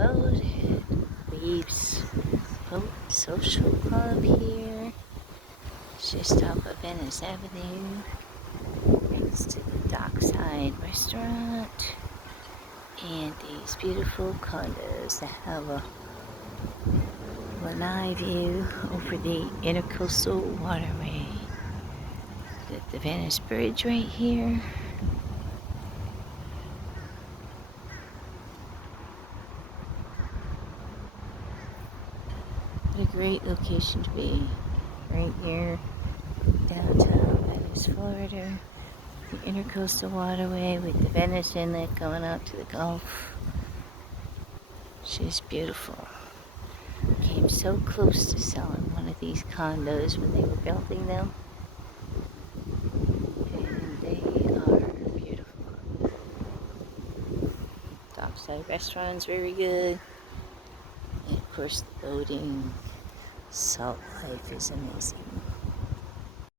boat at Reeves Boat Social Club here. It's just off of Venice Avenue, next to the Dockside Restaurant. And these beautiful condos that have a lanai view over the intercoastal waterway. Got the Venice Bridge right here. What a great location to be, right here downtown Venice, Florida. The intercoastal waterway with the Venice Inlet going out to the Gulf. She's beautiful. Came so close to selling one of these condos when they were building them. And they are beautiful. Dockside restaurant's very good. And of course the boating, salt life is amazing.